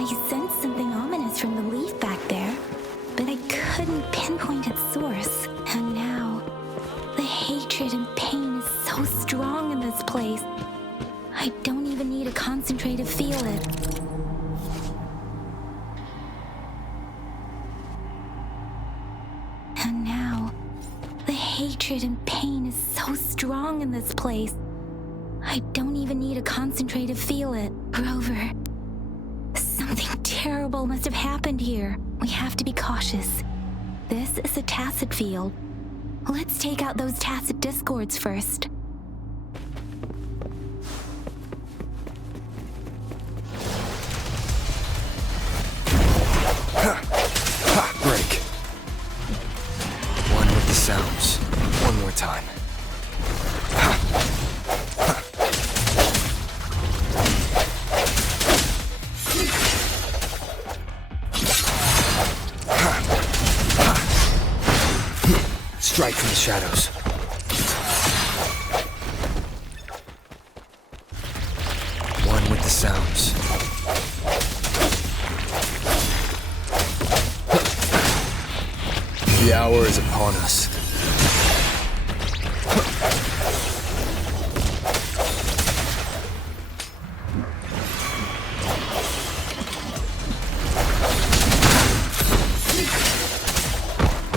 I sensed something ominous from the leaf back there, but I couldn't pinpoint its source. And now, the hatred and pain is so strong in this place. I don't even need to concentrate to feel it. And now, the hatred and pain is so strong in this place. I don't even need to concentrate to feel it. Rover, something terrible must have happened here. We have to be cautious. This is a tacit field. Let's take out those tacit discords first. Break. One with the sounds. One more time. Strike from the shadows. One with the sounds. The hour is upon us.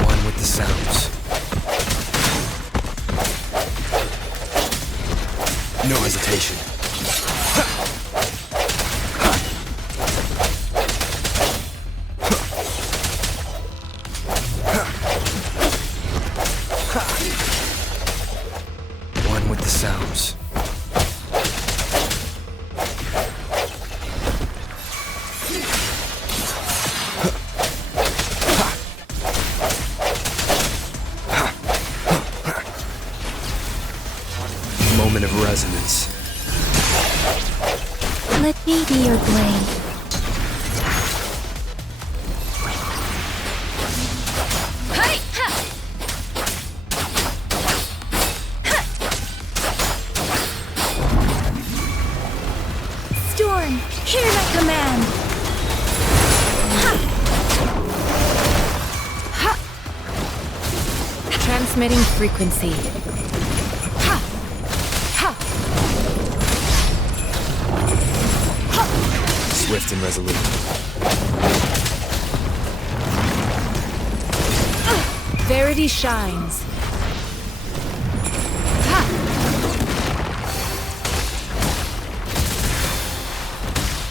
One with the sounds. No hesitation. One with the sounds. Moment of resonance. Let me be your blade. Storm, hear my command! Transmitting frequency. Swift and resolute. Verity shines.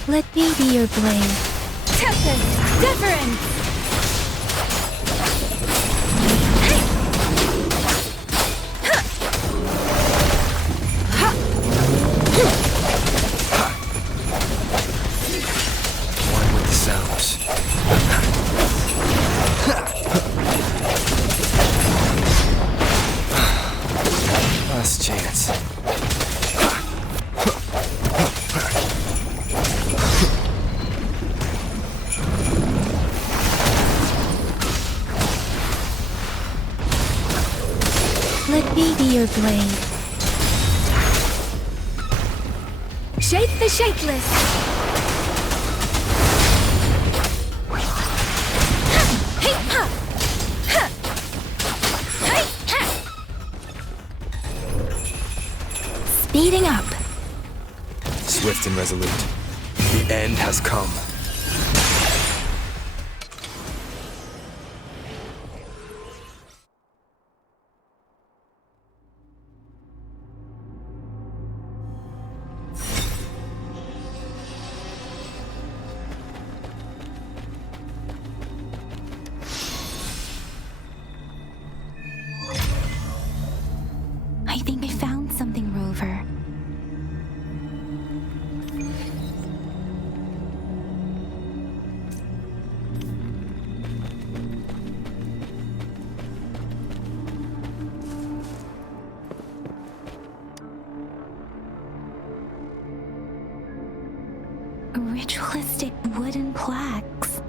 Let me be your blade. Tempest, deference. One with the sounds. Last chance. Let me be your blade. Shape the shapeless. Speeding up. Swift and resolute. The end has come. I think I found something, Rover. Ritualistic wooden plaques.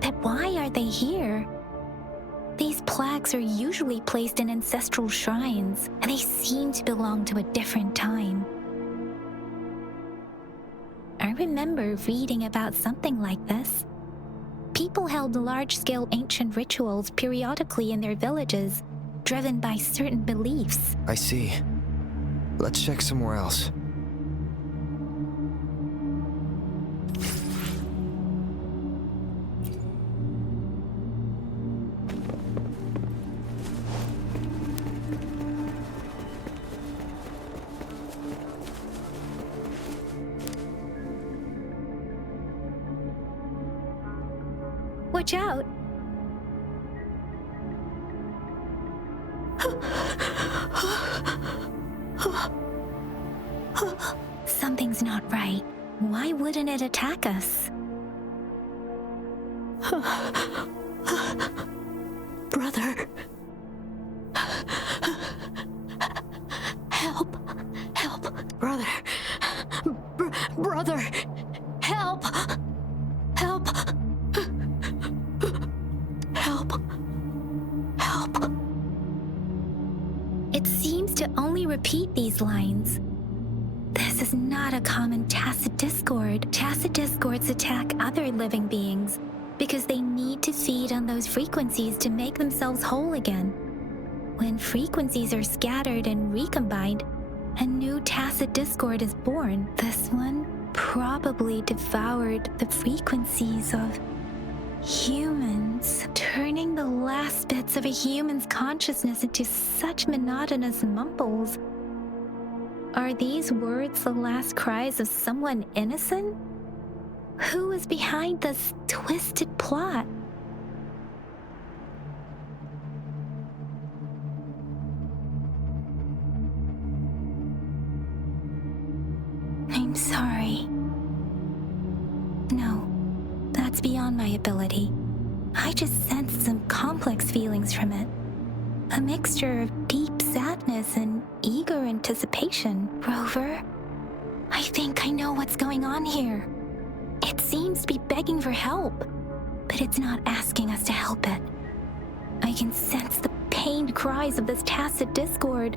But why are they here? These plaques are usually placed in ancestral shrines, and they seem to belong to a different time. I remember reading about something like this. People held large-scale ancient rituals periodically in their villages, driven by certain beliefs. I see. Let's check somewhere else. Watch out! Something's not right. Why wouldn't it attack us? Brother. Help. Help. Brother. Brother. Help. Help. Help. Help. It seems to only repeat these lines. This is not a common tacit discord. Tacit discords attack other living beings because they need to feed on those frequencies to make themselves whole again. When frequencies are scattered and recombined, a new tacit discord is born. This one probably devoured the frequencies of humans, turning the last bits of a human's consciousness into such monotonous mumbles. Are these words the last cries of someone innocent? Who is behind this twisted plot? I'm sorry. No, that's beyond my ability. I just sensed some complex feelings from it. A mixture of deep sadness and eager anticipation. Rover, I think I know what's going on here. It seems to be begging for help, but it's not asking us to help it. I can sense the pained cries of this tacit discord.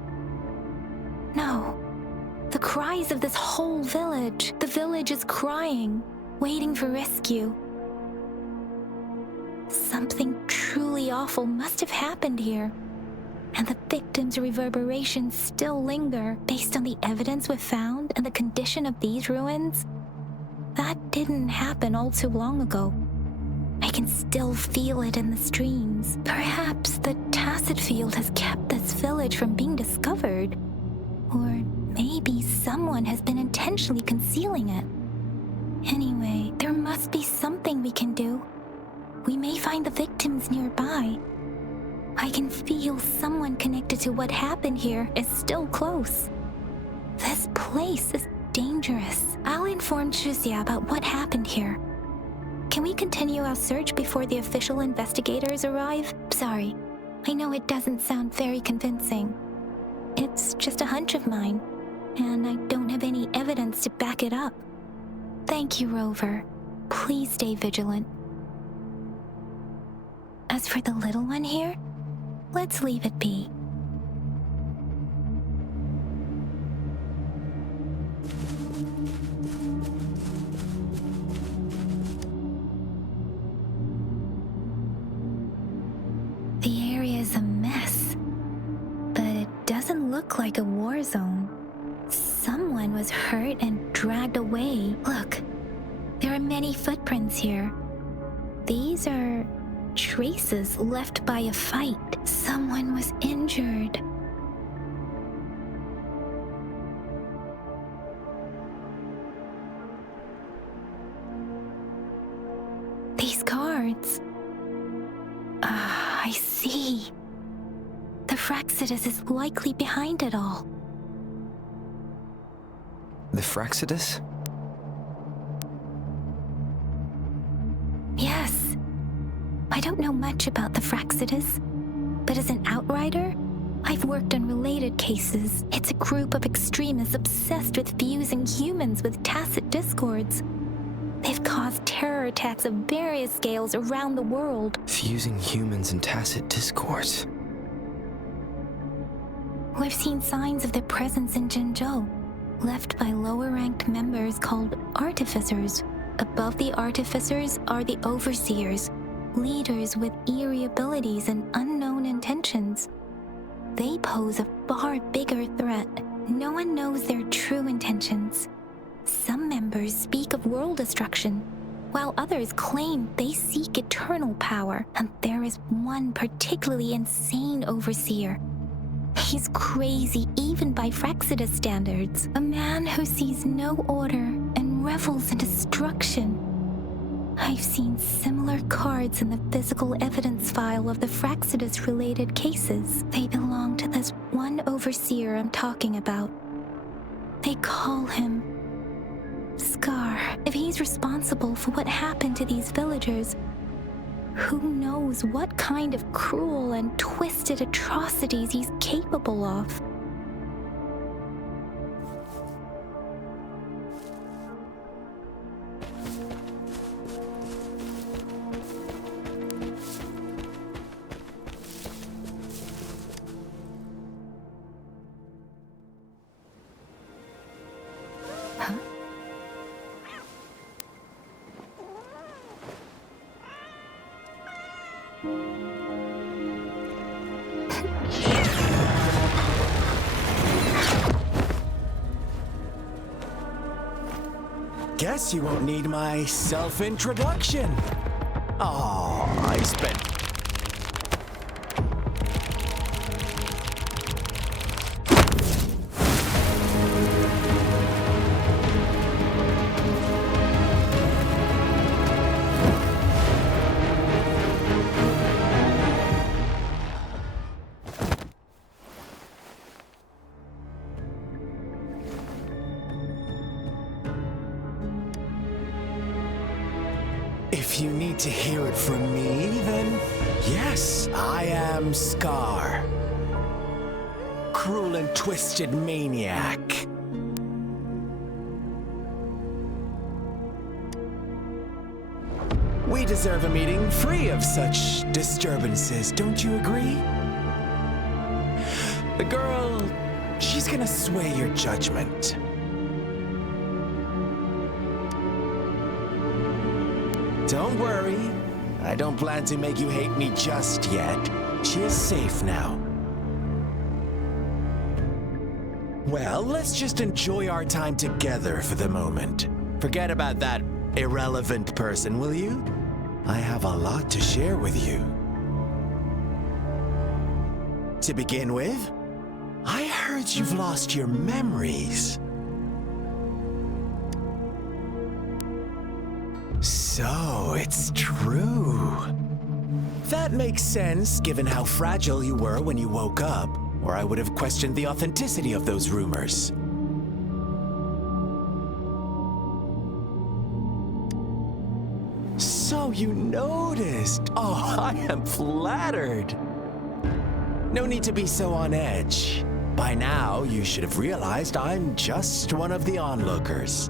No, the cries of this whole village. The village is crying, waiting for rescue. Something truly awful must have happened here, and the victims' reverberations still linger based on the evidence we've found and the condition of these ruins. That didn't happen all too long ago. I can still feel it in the streams. Perhaps the tacit field has kept this village from being discovered. Or maybe someone has been intentionally concealing it. Anyway, there must be something we can do. We may find the victims nearby. I can feel someone connected to what happened here is still close. This place is dangerous. I'll inform Shuzia about what happened here. Can we continue our search before the official investigators arrive? Sorry, I know it doesn't sound very convincing. It's just a hunch of mine, and I don't have any evidence to back it up. Thank you, Rover. Please stay vigilant. As for the little one here, let's leave it be. The area is a mess, but it doesn't look like a war zone. Someone was hurt and dragged away. Look, there are many footprints here. These are traces left by a fight. Someone was injured. These guards. I see. The Fraxidus is likely behind it all. The Fraxidus? Yes. I don't know much about the Fraxidus, but as an outrider, I've worked on related cases. It's a group of extremists obsessed with fusing humans with tacit discords. They've caused terror attacks of various scales around the world. Fusing humans in tacit discourse. We've seen signs of their presence in Jinzhou, left by lower-ranked members called artificers. Above the artificers are the overseers, leaders with eerie abilities and unknown intentions. They pose a far bigger threat. No one knows their true intentions. Some members speak of world destruction, while others claim they seek eternal power, and there is one particularly insane overseer. He's crazy even by Frexidus standards, a man who sees no order and revels in destruction. I've seen similar cards in the physical evidence file of the Frexidus-related cases. They belong to this one overseer I'm talking about. They call him Scar. If he's responsible for what happened to these villagers, who knows what kind of cruel and twisted atrocities he's capable of? Guess you won't need my self-introduction. Oh, I spent... If you need to hear it from me, then yes, I am Scar. Cruel and twisted maniac. We deserve a meeting free of such disturbances, don't you agree? The girl, she's gonna sway your judgment. Don't worry, I don't plan to make you hate me just yet. She is safe now. Well, let's just enjoy our time together for the moment. Forget about that irrelevant person, will you? I have a lot to share with you. To begin with, I heard you've lost your memories. So, it's true. That makes sense, given how fragile you were when you woke up, or I would have questioned the authenticity of those rumors. So you noticed. Oh, I am flattered. No need to be so on edge. By now, you should have realized I'm just one of the onlookers.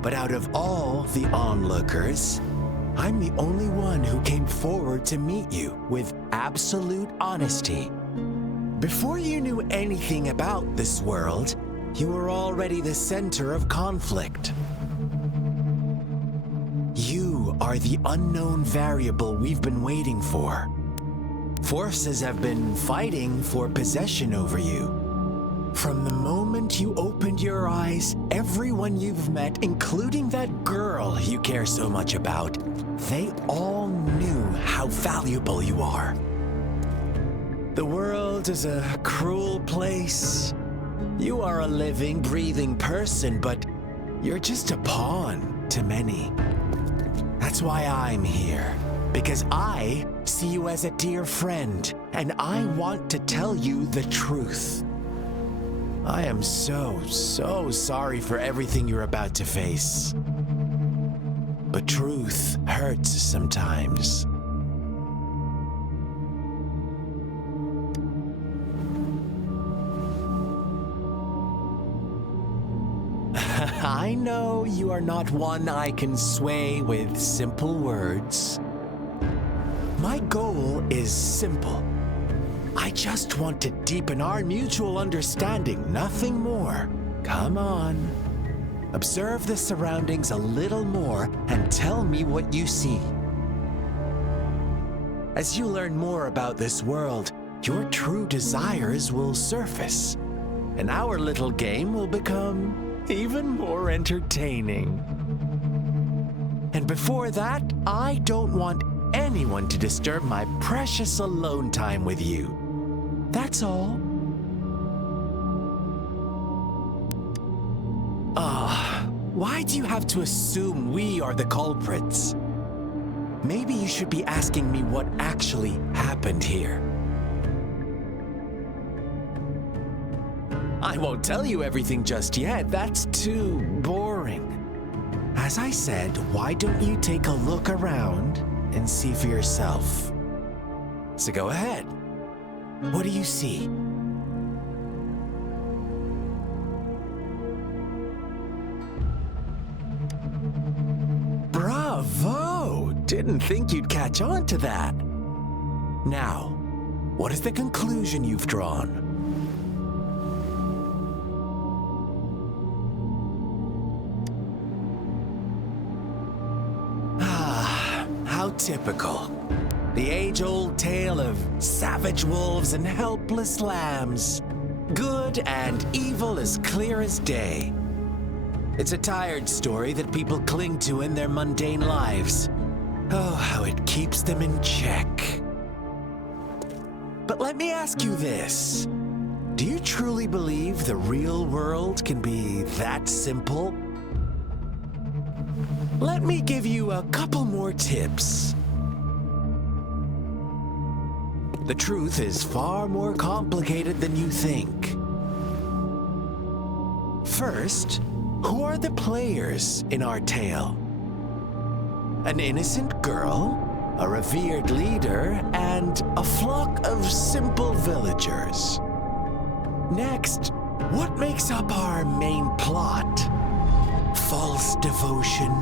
But out of all the onlookers, I'm the only one who came forward to meet you with absolute honesty. Before you knew anything about this world, you were already the center of conflict. You are the unknown variable we've been waiting for. Forces have been fighting for possession over you. From the moment you opened your eyes, everyone you've met, including that girl you care so much about, they all knew how valuable you are. The world is a cruel place. You are a living, breathing person, but you're just a pawn to many. That's why I'm here, because I see you as a dear friend, and I want to tell you the truth. I am so sorry for everything you're about to face. But truth hurts sometimes. I know you are not one I can sway with simple words. My goal is simple. I just want to deepen our mutual understanding, nothing more. Come on. Observe the surroundings a little more and tell me what you see. As you learn more about this world, your true desires will surface, and our little game will become even more entertaining. And before that, I don't want anyone to disturb my precious alone time with you. That's all. Why do you have to assume we are the culprits? Maybe you should be asking me what actually happened here. I won't tell you everything just yet. That's too boring. As I said, why don't you take a look around and see for yourself? So go ahead. What do you see? Bravo! Didn't think you'd catch on to that. Now, what is the conclusion you've drawn? How typical. The age-old tale of savage wolves and helpless lambs. Good and evil as clear as day. It's a tired story that people cling to in their mundane lives. Oh, how it keeps them in check. But let me ask you this. Do you truly believe the real world can be that simple? Let me give you a couple more tips. The truth is far more complicated than you think. First, who are the players in our tale? An innocent girl, a revered leader, and a flock of simple villagers. Next, what makes up our main plot? False devotion,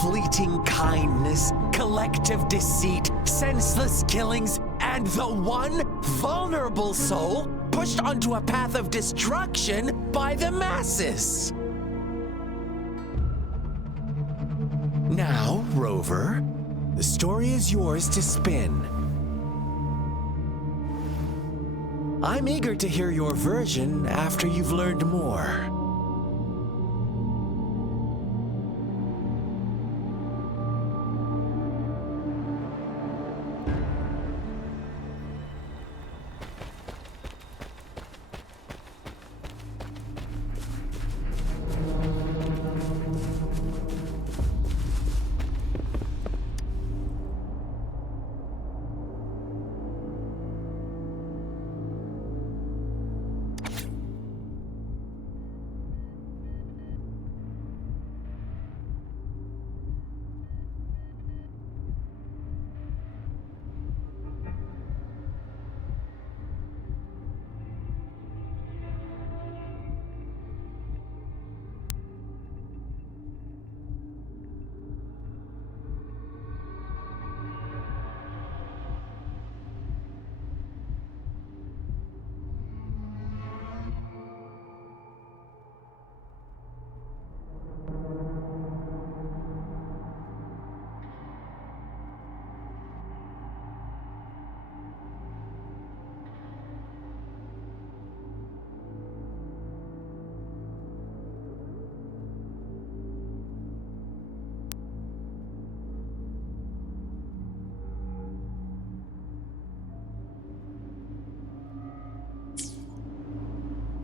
fleeting kindness, collective deceit, senseless killings, and the one vulnerable soul pushed onto a path of destruction by the masses. Now, Rover, the story is yours to spin. I'm eager to hear your version after you've learned more.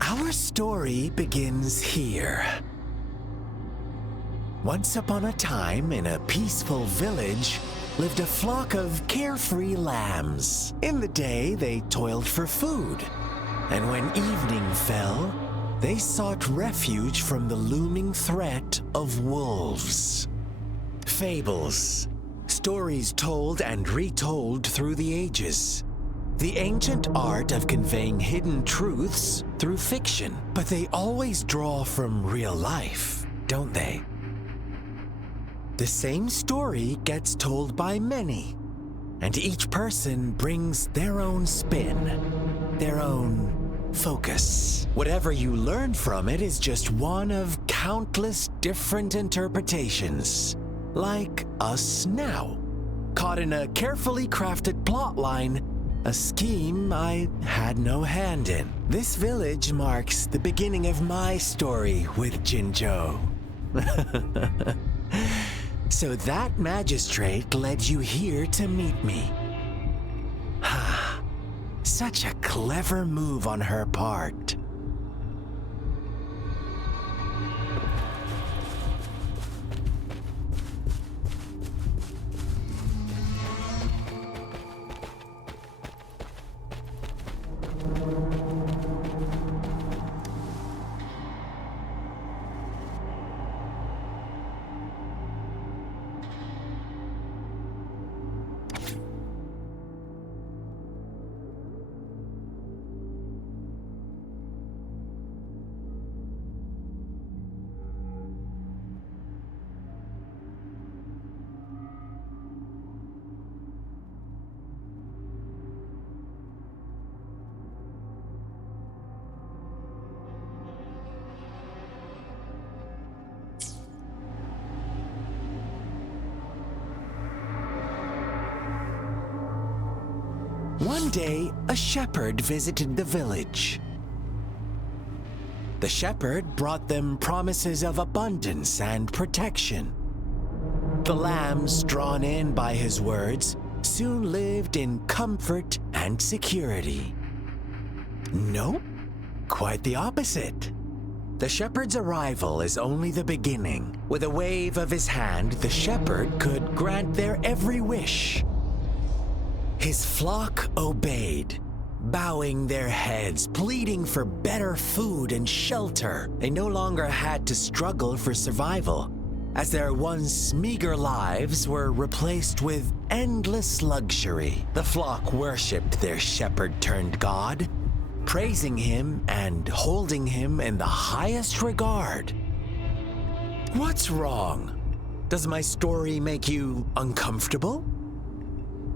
Our story begins here. Once upon a time, in a peaceful village, lived a flock of carefree lambs. In the day, they toiled for food, and when evening fell, they sought refuge from the looming threat of wolves. Fables, stories told and retold through the ages. The ancient art of conveying hidden truths through fiction, but they always draw from real life. don't they? The same story gets told by many, and each person brings their own spin, their own focus. Whatever you learn from it is just one of countless different interpretations, like us now, caught in a carefully crafted plotline, a scheme I had no hand in. This village marks the beginning of my story with Jinzhou. So that magistrate led you here to meet me. Such a clever move on her part. One day, a shepherd visited the village. The shepherd brought them promises of abundance and protection. The lambs, drawn in by his words, soon lived in comfort and security. Nope, quite the opposite. The shepherd's arrival is only the beginning. With a wave of his hand, the shepherd could grant their every wish. His flock obeyed, bowing their heads, pleading for better food and shelter. They no longer had to struggle for survival, as their once meager lives were replaced with endless luxury. The flock worshipped their shepherd-turned-god, praising him and holding him in the highest regard. What's wrong? Does my story make you uncomfortable?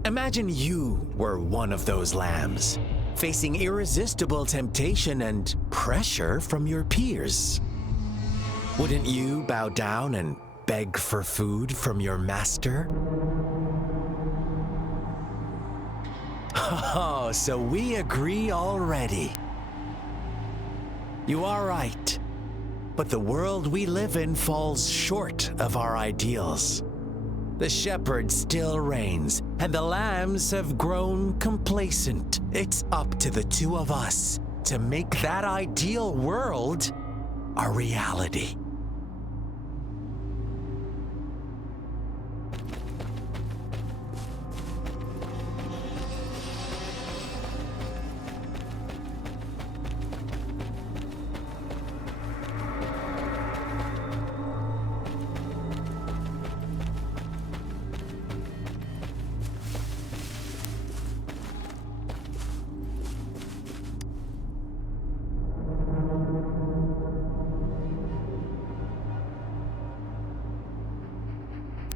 Imagine you were one of those lambs, facing irresistible temptation and pressure from your peers. Wouldn't you bow down and beg for food from your master? Oh, so we agree already. You are right, but the world we live in falls short of our ideals. The shepherd still reigns, and the lambs have grown complacent. It's up to the two of us to make that ideal world a reality.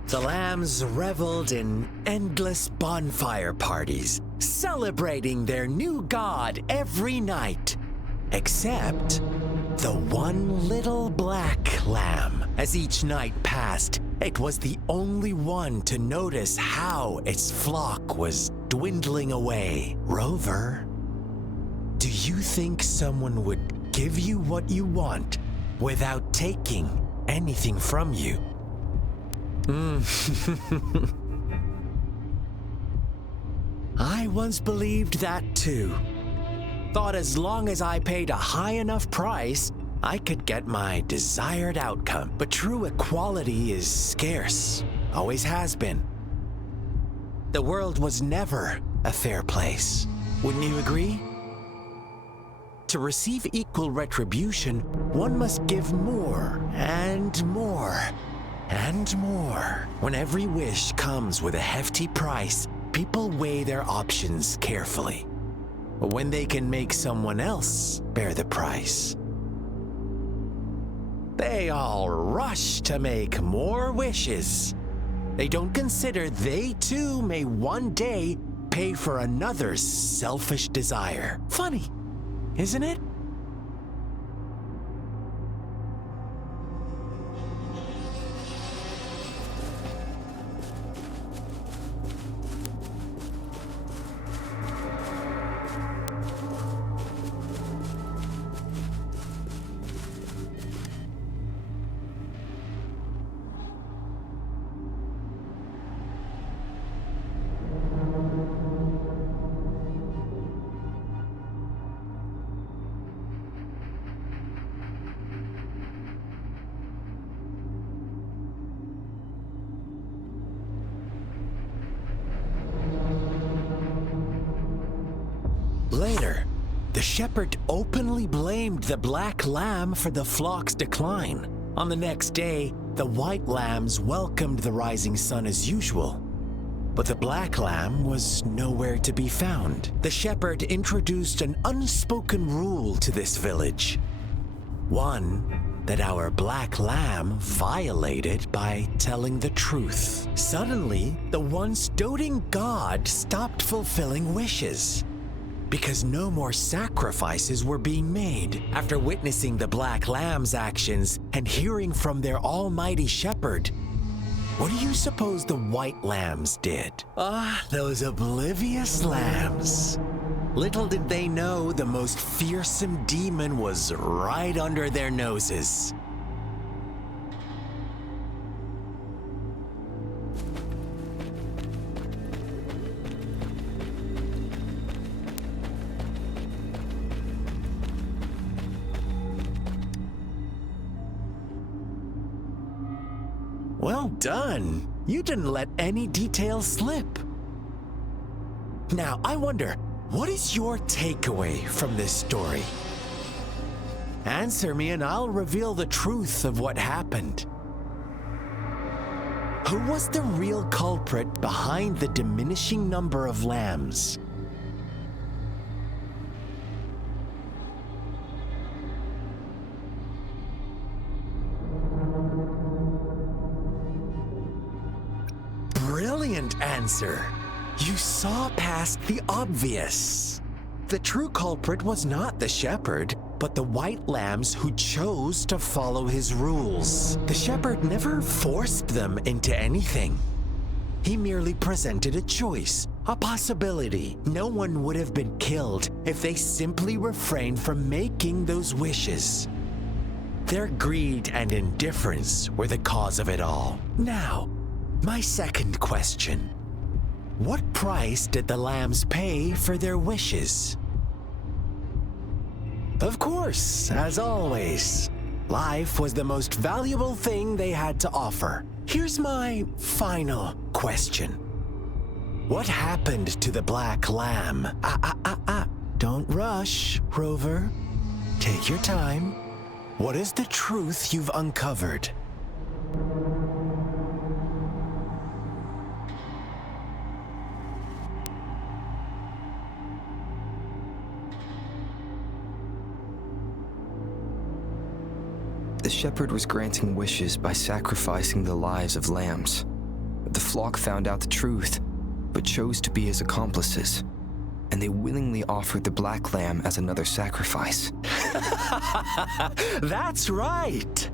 The lambs reveled in endless bonfire parties, celebrating their new god every night, except the one little black lamb. As each night passed, it was the only one to notice how its flock was dwindling away. Rover, do you think someone would give you what you want without taking anything from you? I once believed that too. Thought as long as I paid a high enough price, I could get my desired outcome. But true equality is scarce, always has been. The world was never a fair place. Wouldn't you agree? To receive equal retribution, one must give more and more. And more. When every wish comes with a hefty price, people weigh their options carefully. When they can make someone else bear the price, they all rush to make more wishes. They don't consider they too may one day pay for another's selfish desire. Funny, isn't it? Later, the shepherd openly blamed the black lamb for the flock's decline. On the next day, the white lambs welcomed the rising sun as usual. But the black lamb was nowhere to be found. The shepherd introduced an unspoken rule to this village. One that our black lamb violated by telling the truth. Suddenly, the once doting god stopped fulfilling wishes, because no more sacrifices were being made. After witnessing the black lamb's actions and hearing from their almighty shepherd, what do you suppose the white lambs did? Those oblivious lambs. Little did they know the most fearsome demon was right under their noses. Well done. You didn't let any details slip. Now, I wonder, what is your takeaway from this story? Answer me and I'll reveal the truth of what happened. Who was the real culprit behind the diminishing number of lambs? Brilliant answer. You saw past the obvious. The true culprit was not the shepherd, but the white lambs who chose to follow his rules. The shepherd never forced them into anything. He merely presented a choice, a possibility. No one would have been killed if they simply refrained from making those wishes. Their greed and indifference were the cause of it all. Now, my second question. What price did the lambs pay for their wishes? Of course, as always, life was the most valuable thing they had to offer. Here's my final question. What happened to the black lamb? Don't rush, Rover. Take your time. What is the truth you've uncovered? The shepherd was granting wishes by sacrificing the lives of lambs. The flock found out the truth, but chose to be his accomplices, and they willingly offered the black lamb as another sacrifice. That's right!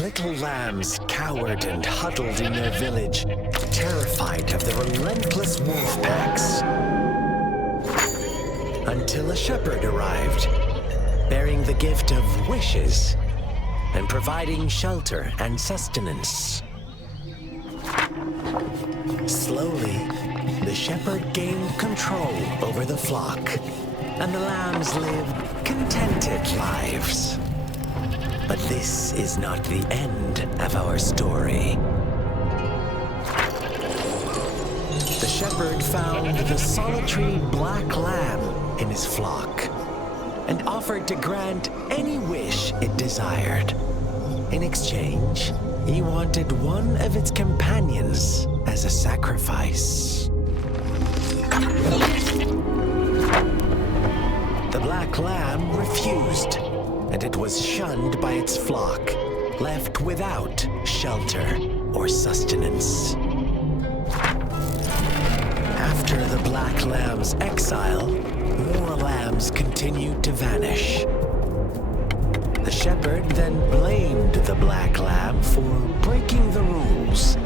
Little lambs cowered and huddled in their village, terrified of the relentless wolf packs. Until a shepherd arrived, bearing the gift of wishes and providing shelter and sustenance. Slowly, the shepherd gained control over the flock, and the lambs lived contented lives. But this is not the end of our story. The shepherd found the solitary black lamb in his flock and offered to grant any wish it desired. In exchange, he wanted one of its companions as a sacrifice. The The black lamb refused, and it was shunned by its flock, left without shelter or sustenance. After the black lamb's exile, more lambs continued to vanish. The shepherd then blamed the black lamb for breaking the rules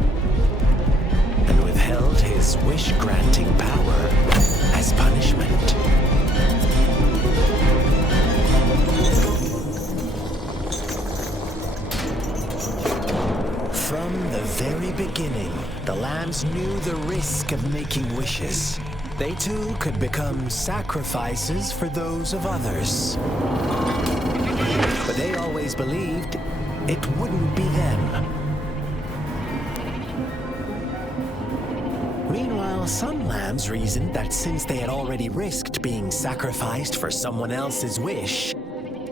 and withheld his wish-granting power as punishment. From the very beginning, the lambs knew the risk of making wishes. They too could become sacrifices for those of others. But they always believed it wouldn't be them. Meanwhile, some lambs reasoned that since they had already risked being sacrificed for someone else's wish,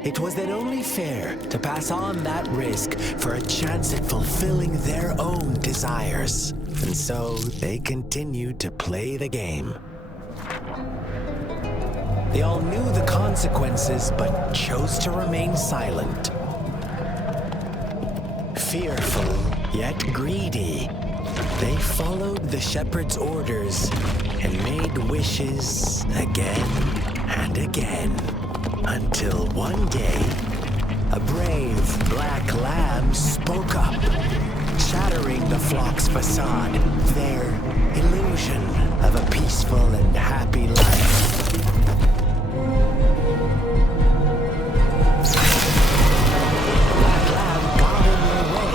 it was then only fair to pass on that risk for a chance at fulfilling their own desires. And so they continued to play the game. They all knew the consequences, but chose to remain silent. Fearful, yet greedy, they followed the shepherd's orders and made wishes again and again. Until one day, a brave black lamb spoke up, shattering the flock's facade, their illusion of a peaceful and happy life. Black lamb got in their way,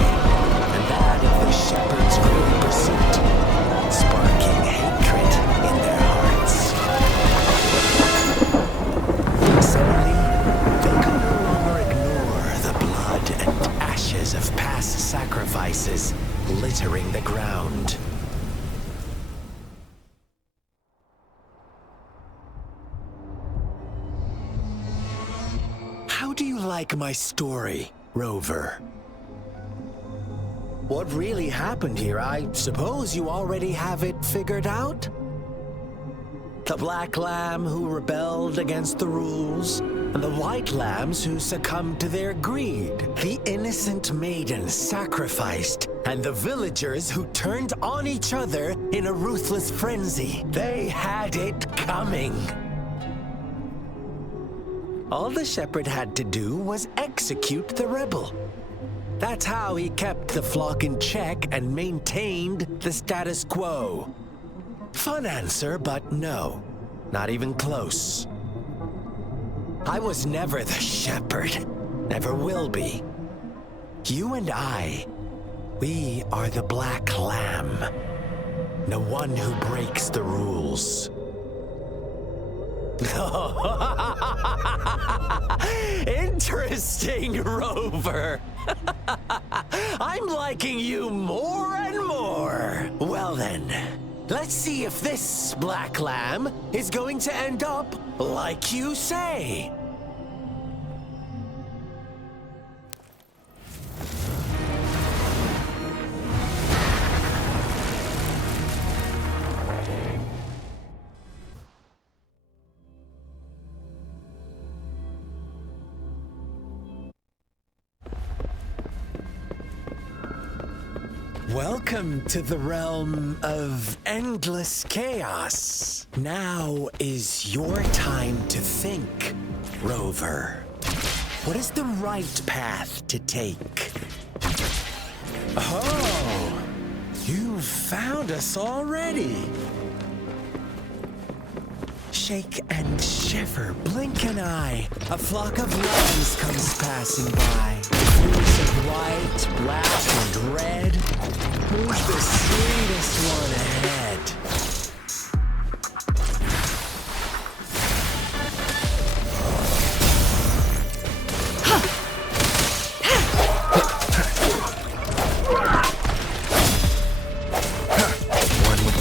and that of the shepherd's cruel pursuit, sparking hatred in their hearts. Suddenly, they could no longer ignore the blood and ashes of past sacrifices littering the ground. How do you like my story, Rover? What really happened here? I suppose you already have it figured out? The black lamb who rebelled against the rules, and the white lambs who succumbed to their greed. The innocent maiden sacrificed, and the villagers who turned on each other in a ruthless frenzy. They had it coming. All the shepherd had to do was execute the rebel. That's how he kept the flock in check and maintained the status quo. Fun answer, but no, not even close. I was never the shepherd, never will be. You and I, we are the black lamb, the one who breaks the rules. Interesting, Rover. I'm liking you more and more. Well then, let's see if this black lamb is going to end up like you say. Welcome to the realm of endless chaos. Now is your time to think, Rover. What is the right path to take? Oh, you found us already. Shake and shiver, blink an eye. A flock of lambs comes passing by. Hues of white, black, and red. Who's the sweetest one ahead?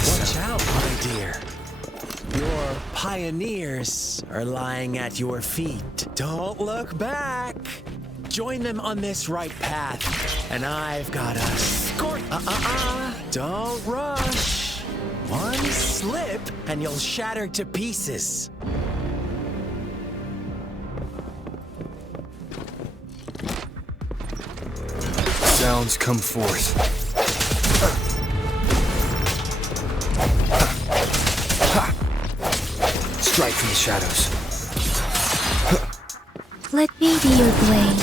Watch out, my dear. Your pioneers are lying at your feet. Don't look back. Join them on this right path, and I've got a scorch. Don't rush. One slip, and you'll shatter to pieces. hounds come forth. Strike from the shadows. Let me be your blade.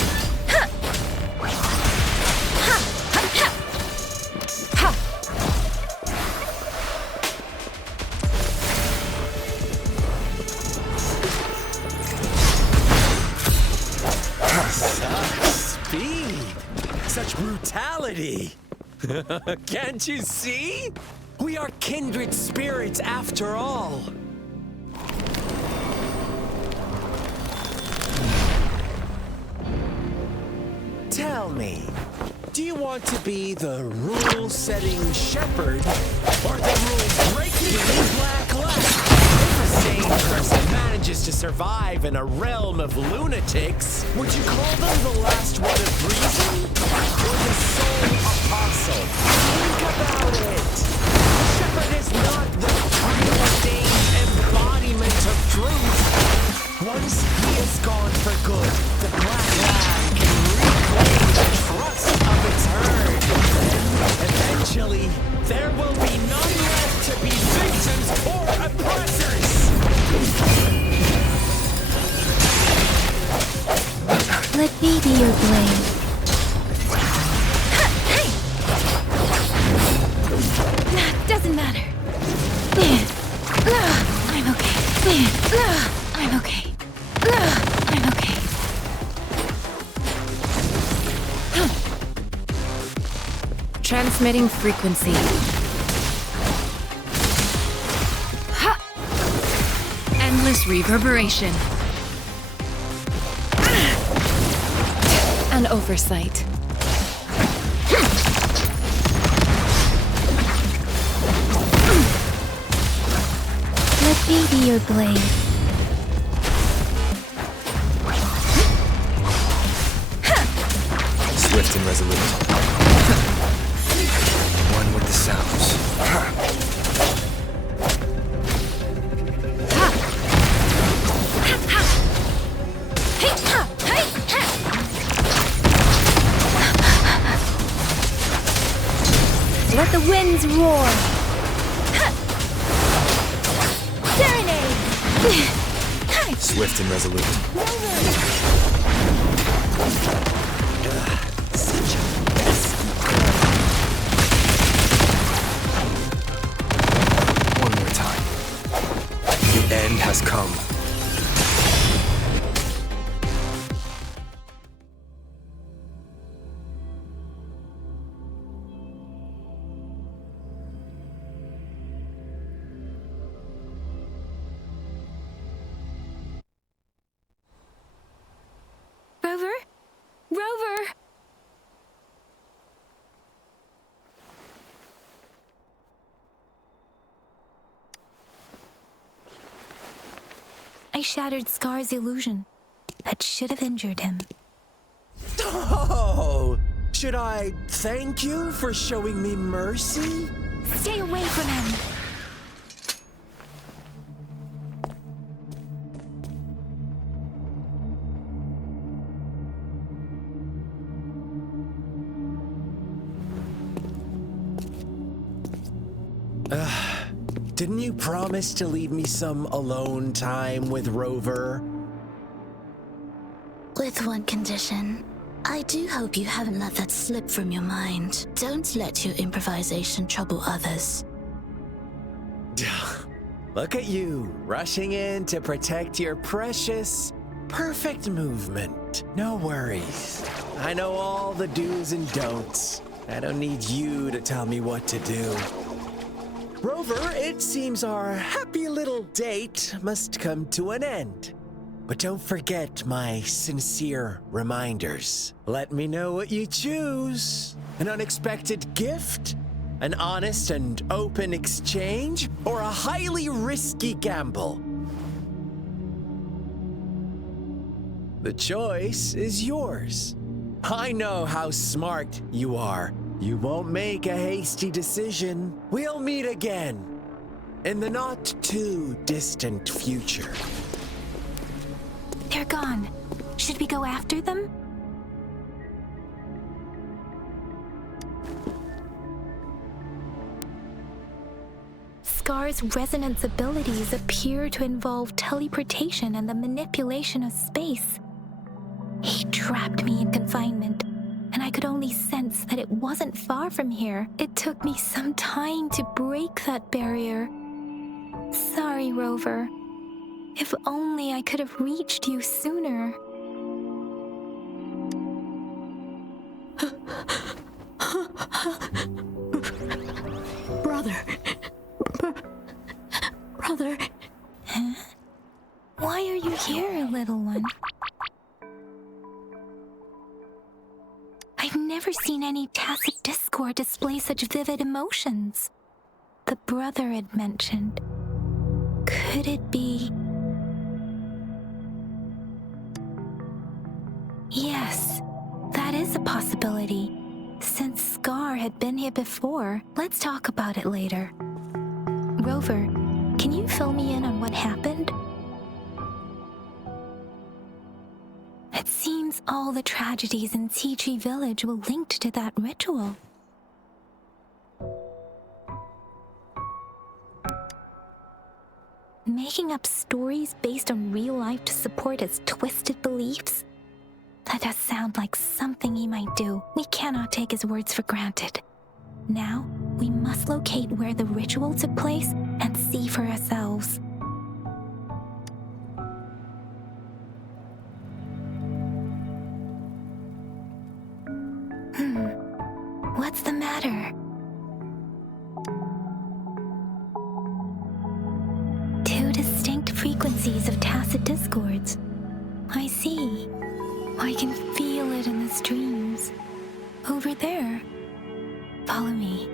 Such brutality! Can't you see? We are kindred spirits after all. Tell me, do you want to be the rule-setting shepherd or the rule-breaking black lad? If a sane person manages to survive in a realm of lunatics, would you call them the last one of reason or the sole apostle? Think about it. The shepherd is not the preordained embodiment of truth. Once he is gone for good, the black lad can reclaim the trust of its herd. Then, eventually, there will be none left to be victims or oppressors. Let me be your blade. Doesn't matter. I'm okay. I'm okay. I'm okay. Transmitting frequency. Endless reverberation. An oversight. Let me be your blade. Swift and resolute. One with the sounds. Let the winds roar. Serenade! Swift and resolute. Such a mess. One more time. The end has come. Rover? Rover! I shattered Scar's illusion. That should have injured him. Oh! Should I thank you for showing me mercy? Stay away from him! Didn't you promise to leave me some alone time with Rover? With one condition. I do hope you haven't let that slip from your mind. Don't let your improvisation trouble others. Look at you, rushing in to protect your precious, perfect movement. No worries. I know all the do's and don'ts. I don't need you to tell me what to do. Rover, it seems our happy little date must come to an end. But don't forget my sincere reminders. Let me know what you choose. An unexpected gift? An honest and open exchange? Or a highly risky gamble? The choice is yours. I know how smart you are. You won't make a hasty decision. We'll meet again in the not too distant future. They're gone. Should we go after them? Scar's resonance abilities appear to involve teleportation and the manipulation of space. He trapped me in confinement, and I could only sense that it wasn't far from here. It took me some time to break that barrier. Sorry, Rover. If only I could have reached you sooner. Brother. Brother. Huh? Why are you here, little one? I've never seen any tacit discord display such vivid emotions. The brother had mentioned. Could it be... Yes, that is a possibility. Since Scar had been here before, let's talk about it later. Rover, can you fill me in on what happened? It seems all the tragedies in Tea Tree Village were linked to that ritual. Making up stories based on real life to support his twisted beliefs? That does sound like something he might do. We cannot take his words for granted. Now, we must locate where the ritual took place and see for ourselves. What's the matter? Two distinct frequencies of tacit discords. I see. I can feel it in the streams. Over there. Follow me.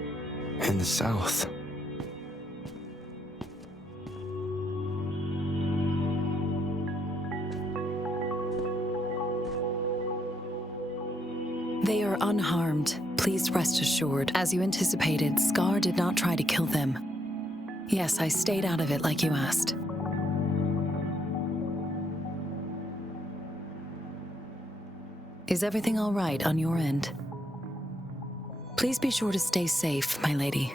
In the south. They are unharmed. Please rest assured. As you anticipated, Scar did not try to kill them. Yes, I stayed out of it like you asked. Is everything all right on your end? Please be sure to stay safe, my lady.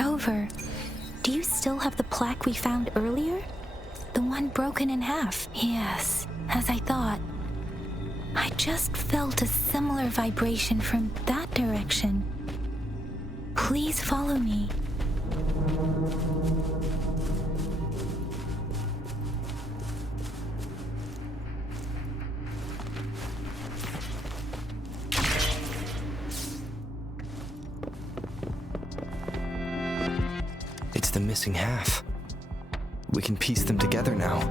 Rover, do you still have the plaque we found earlier? The one broken in half? Yes, as I thought. I just felt a similar vibration from that direction. Please follow me. It's the missing half. We can piece them together now.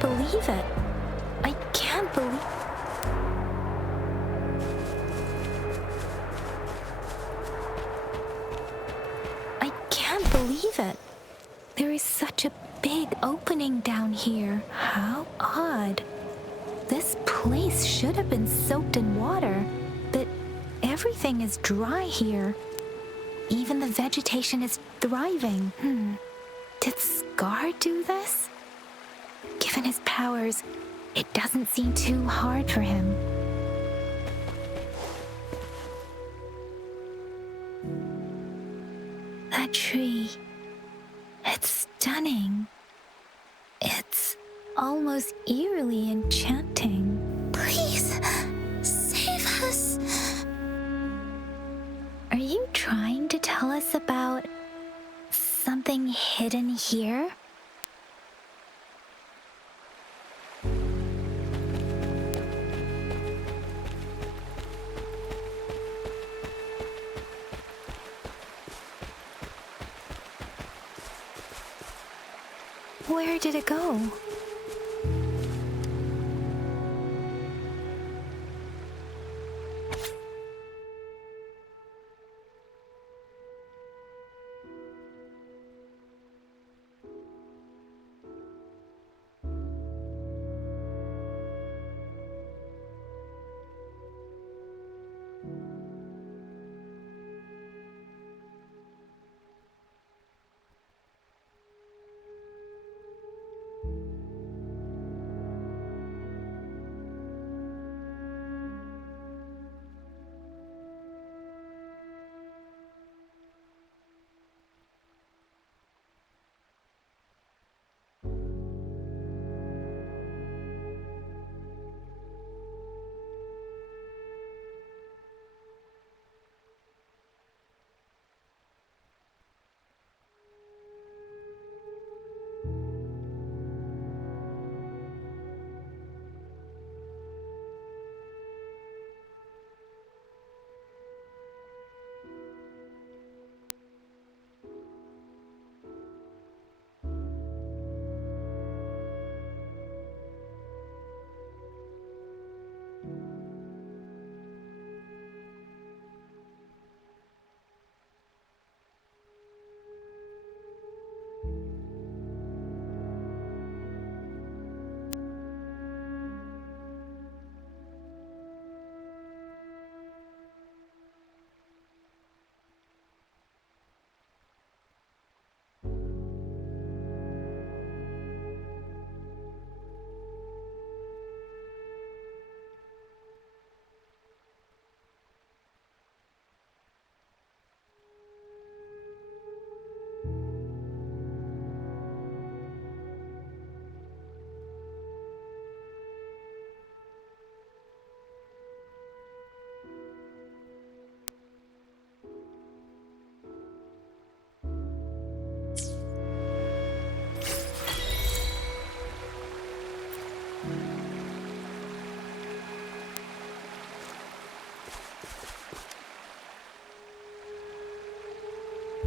Believe it. I can't believe... I can't believe it. There is such a big opening down here. How odd. This place should have been soaked in water, but everything is dry here. Even the vegetation is thriving. Did Scar do this? Given his powers, it doesn't seem too hard for him. That tree, it's stunning. It's almost eerily enchanting. Please, save us. Are you trying to tell us about something hidden here? Where did it go?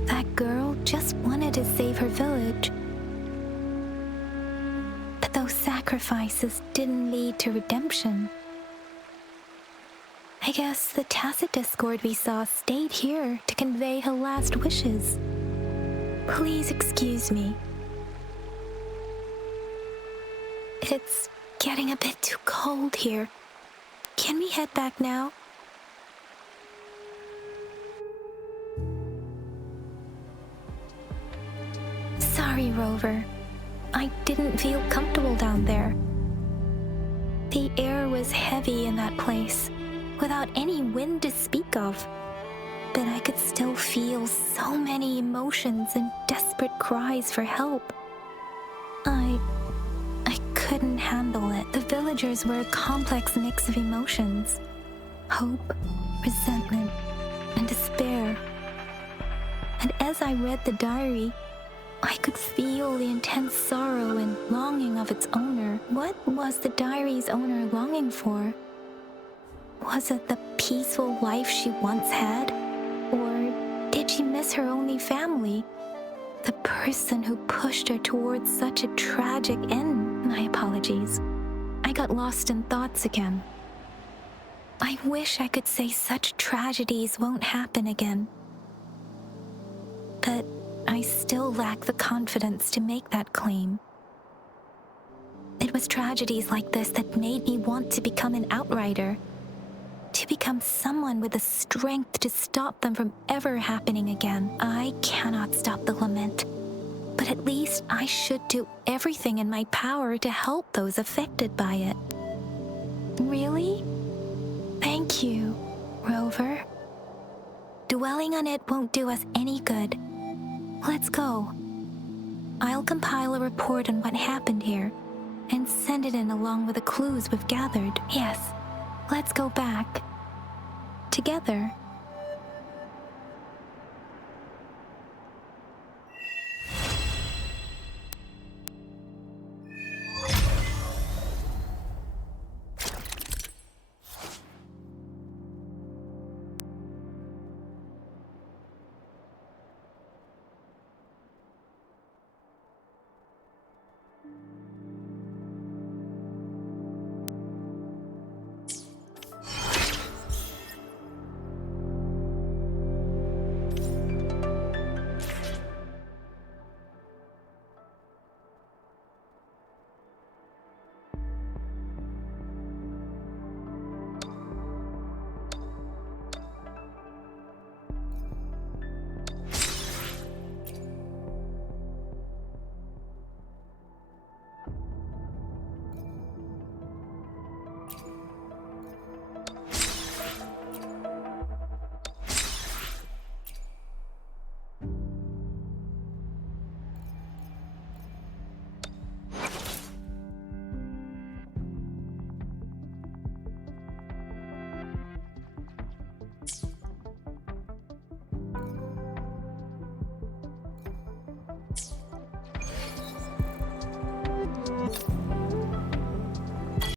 That girl just wanted to save her village. But those sacrifices didn't lead to redemption. I guess the tacit discord we saw stayed here to convey her last wishes. Please excuse me. It's getting a bit too cold here. Can we head back now? Sorry, Rover. I didn't feel comfortable down there. The air was heavy in that place, without any wind to speak of. But I could still feel so many emotions and desperate cries for help. I couldn't handle it. The villagers were a complex mix of emotions. Hope, resentment, and despair. And as I read the diary, I could feel the intense sorrow and longing of its owner. What was the diary's owner longing for? Was it the peaceful life she once had? Or did she miss her only family? The person who pushed her towards such a tragic end? My apologies. I got lost in thoughts again. I wish I could say such tragedies won't happen again. But I still lack the confidence to make that claim. It was tragedies like this that made me want to become an outrider, to become someone with the strength to stop them from ever happening again. I cannot stop the lament, but at least I should do everything in my power to help those affected by it. Really? Thank you, Rover. Dwelling on it won't do us any good. Let's go. I'll compile a report on what happened here and send it in along with the clues we've gathered. Yes, let's go back. Together.